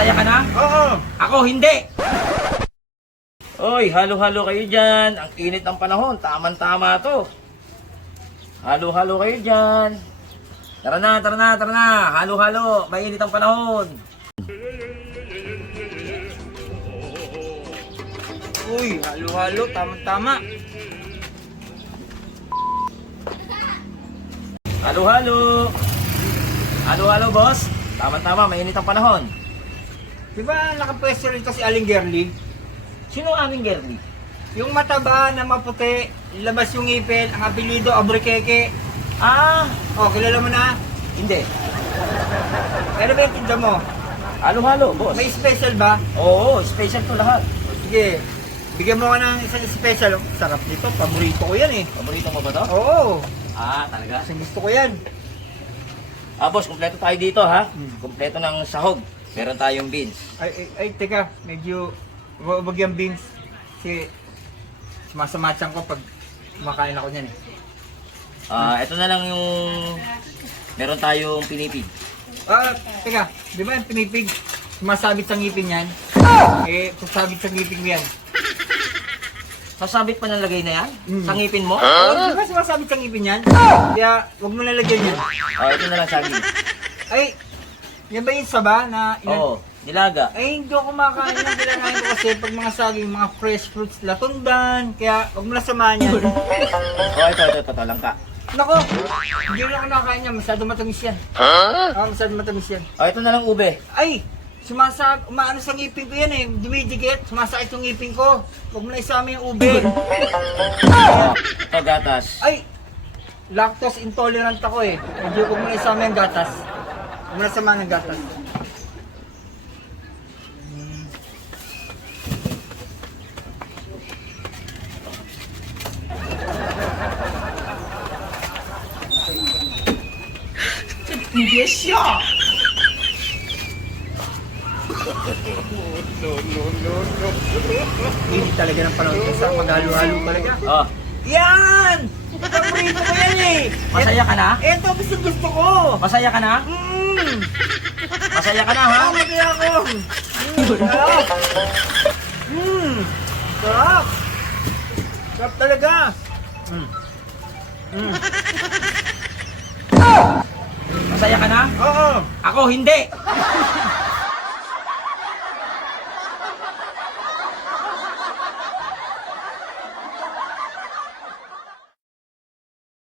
Masaya ka na? Oo. Ako hindi! Oy, halo-halo kayo dyan. Ang init ng panahon. Taman-tama to. Halo-halo kayo dyan. Tara na, tara na, tara na. Halo-halo. Mainit ang panahon. Uy, halo-halo, tama-tama. Halo-halo. Halo-halo, boss. Tama-tama, mainit ang panahon. Di ba nakapwesto rin kasi Aling Girlie? Sino ang aming girlie? Yung mataba na maputi, labas yung ngipin, ang apelido Abrekeke. Ah, Oh, kilala mo na? hindi. Pero ba yung tinda mo? Halo-halo, boss. May special ba? Oo, special to lahat. Sige, bigyan mo ka ng isang special. Sarap nito, paborito ko yan eh. Paborito mo ba to? Oo, Ah, talaga? kasi gusto ko yan. Ah, boss, kumpleto tayo dito, ha? Hmm. Kumpleto ng sahog. Meron tayong beans. Ay, teka, medyo wag yung beans. Kasi sumasamatsang ko pag kumakain ako niyan eh. Ah, ito na lang yung meron tayong pinipig. Ah, teka, di ba yung pinipig? Sumasabit sa ngipin yan? Eh, sasabit sa ngipin mo yan. Sasabit pa ng lagay na yan? Mm. Sa ngipin mo? Oh, di ba sumasabit sa ngipin yan? Kaya, wag mo nalagyan yan. Oh, ito na lang saging. Ay, yan ba yung saba na Oo, nilaga. Ay, hindi ako kumakain ng kailangan ko kasi pag mga saging, mga fresh fruits, latundan. Kaya, wag mo na samahan yan. Oh, ito, langka. Nako, hindi na ako nakakain yan. Masyado matamis yan. Ah, masyado matamis yan. Oh, ito na lang ube. Ay, umaano sa ngipin ko yan eh. Dumidikit, sumasakit yung ngipin ko. Huwag mo na isama yung ube. Oh, ito gatas. Ay, lactose intolerant ako eh. Hindi huwag mo na isama yung gatas. Huwag mo na sama ng gatas. Hindi talaga ng panahon ko sa maghalo-halo talaga. Oh, Yan! Paborito ko yan eh! masaya ka na? Ito gusto ko! Masaya ka na? Mmm! Masaya ka na, ha? Masaya ako! Sarap! Mmm! Sarap! Sarap talaga! Mmm! Mmm! Masaya ka na? Oo! Ako hindi!